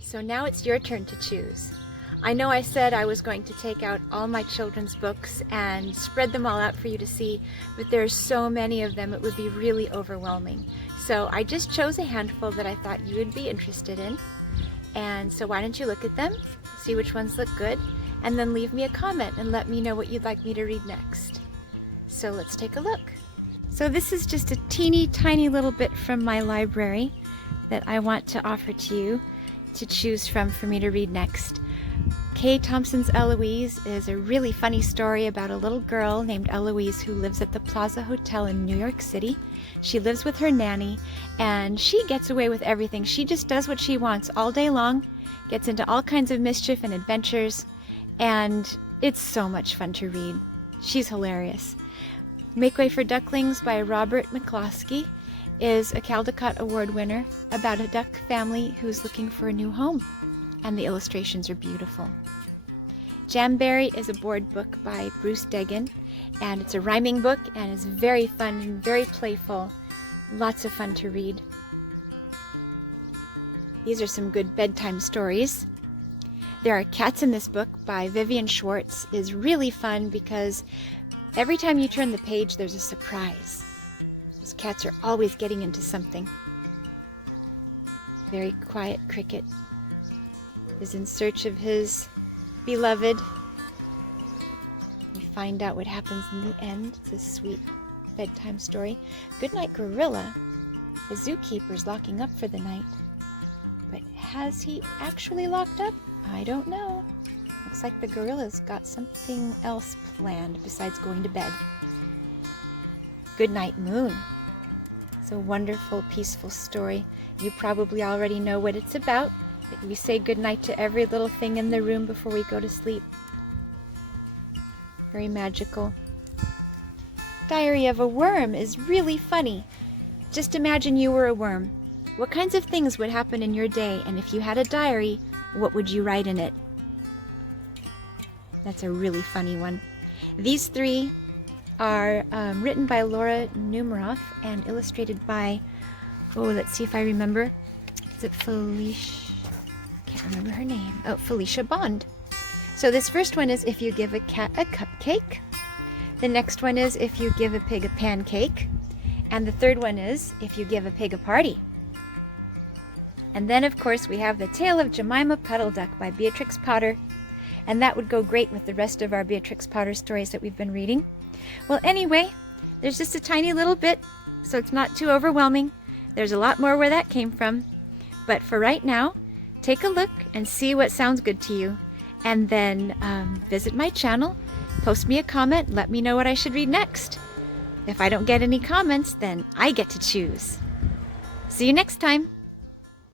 So now it's your turn to choose. I know I said I was going to take out all my children's books and spread them all out for you to see, but there are so many of them it would be really overwhelming. So I just chose a handful that I thought you would be interested in. And so why don't you look at them, see which ones look good, and then leave me a comment and let me know what you'd like me to read next. So let's take a look. So this is just a teeny tiny little bit from my library that I want to offer to you to choose from for me to read next. Kay Thompson's Eloise is a really funny story about a little girl named Eloise who lives at the Plaza Hotel in New York City. She lives with her nanny and she gets away with everything. She just does what she wants all day long, gets into all kinds of mischief and adventures, and it's so much fun to read. She's hilarious. Make Way for Ducklings by Robert McCloskey is a Caldecott Award winner about a duck family who's looking for a new home, and the illustrations are beautiful. Jamberry is a board book by Bruce Deggan, and it's a rhyming book and it's very fun and very playful. Lots of fun to read. These are some good bedtime stories. There Are Cats in This Book by Vivian Schwartz is really fun because every time you turn the page there's a surprise. Those cats are always getting into something. Very Quiet Cricket is in search of his beloved. We find out what happens in the end. It's a sweet bedtime story. Goodnight Gorilla, the zookeeper's locking up for the night. But has he actually locked up? I don't know. Looks like the gorilla's got something else planned besides going to bed. Goodnight Moon. It's a wonderful, peaceful story. You probably already know what it's about. We say goodnight to every little thing in the room before we go to sleep. Very magical. Diary of a Worm is really funny. Just imagine you were a worm. What kinds of things would happen in your day, and if you had a diary, what would you write in it? That's a really funny one. These three are written by Laura Numeroff and illustrated by, let's see if I remember. Is it Felicia? Can't remember her name. Oh, Felicia Bond. So this first one is If You Give a Cat a Cupcake. The next one is If You Give a Pig a Pancake. And the third one is If You Give a Pig a Party. And then, of course, we have The Tale of Jemima Puddle Duck by Beatrix Potter. And that would go great with the rest of our Beatrix Potter stories that we've been reading. Well, anyway, there's just a tiny little bit, so it's not too overwhelming. There's a lot more where that came from. But for right now, take a look and see what sounds good to you. And then visit my channel, post me a comment, let me know what I should read next. If I don't get any comments, then I get to choose. See you next time.